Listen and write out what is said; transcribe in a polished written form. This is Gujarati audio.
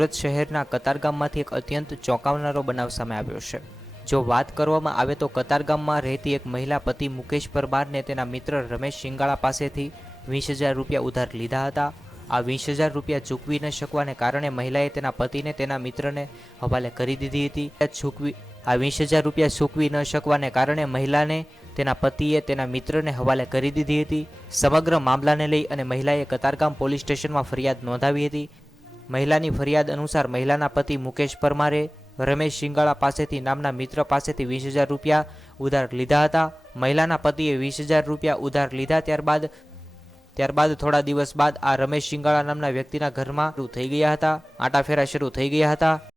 સુરત શહેરના કતારગામમાંથી એક અત્યંત ચોંકાવનારો બનાવ સામે આવ્યો છે। જો વાત કરવામાં આવે તો કતારગામમાં રહેતી એક મહિલા પતિ મુકેશ પરમારને તેના મિત્ર રમેશ શિંગાળા પાસેથી 20,000 રૂપિયા ઉધાર લીધા હતા। આ 20,000 રૂપિયા ચૂકવી ન શકવાને કારણે મહિલાએ તેના પતિને તેના મિત્રને હવાલે કરી દીધી હતી। 20,000 રૂપિયા ચૂકવી ન શકવાને કારણે મહિલાને તેના પતિએ તેના મિત્રને હવાલે કરી દીધી હતી। સમગ્ર મામલાને લઈ અને મહિલાએ કતારગામ પોલીસ સ્ટેશનમાં ફરિયાદ નોંધાવી હતી। મહિલાની ફરિયાદ અનુસાર મહિલાના પતિ મુકેશ પરમારે રમેશ શિંગાળા પાસેથી નામના મિત્ર પાસેથી 20,000 રૂપિયા ઉધાર લીધા હતા। મહિલાના પતિએ 20,000 રૂપિયા ઉધાર લીધા ત્યારબાદ થોડા દિવસ બાદ આ રમેશ શિંગાળા નામના વ્યક્તિના ઘરમાં શરૂ થઈ ગયા હતા, આંટાફેરા શરૂ થઈ ગયા હતા।